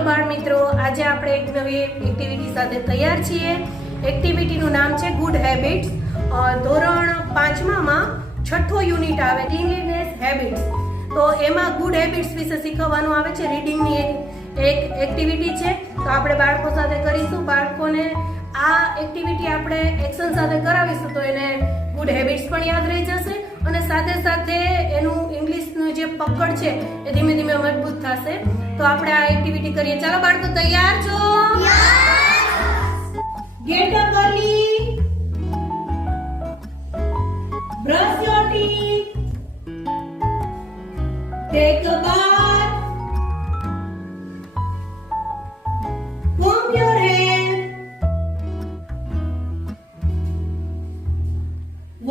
Hello બાળ મિત્રો, આજે આપણે એક નવી એક્ટિવિટી સાથે તૈયાર છીએ. એક્ટિવિટીનું નામ છે ગુડ હેબિટ્સ. ધોરણ 5માં છઠ્ઠો યુનિટ આવે ક્લીનલીનેસ હેબિટ્સ. તો એમાં ગુડ હેબિટ્સ વિશે શીખવવાનું આવે છે. રીડિંગની એક એક્ટિવિટી છે, તો આપણે બાળકો સાથે કરીશું. બાળકોને આ એક્ટિવિટી આપણે એક્શન સાથે કરાવીશું તો એને ગુડ હેબિટ્સ પણ યાદ રહી જશે અને સાથે સાથે એનું ઇંગ્લિશનું જે પકડ છે એ ધીમે ધીમે મજબૂત થશે. તો આપણે આ એક્ટિવિટી કરીએ. ચાલો બાળકો, તૈયાર છો? Get up early, brush your teeth, take a bath, comb your hair,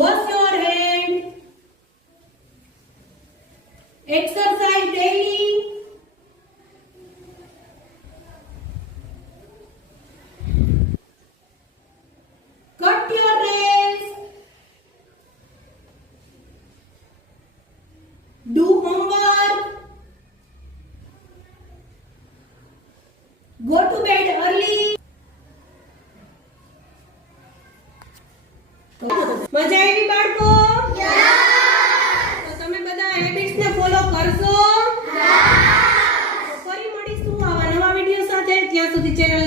wash your hand, exercise daily, cut your nails, do homework, go to bed early. મજા આવી બાળકો? તો તમે બધા હેબિટ્સ ને ફોલો કરશો? તો ફરી મળીશું આવા નવા વિડિયો સાથે. ત્યાં સુધી ચેનલ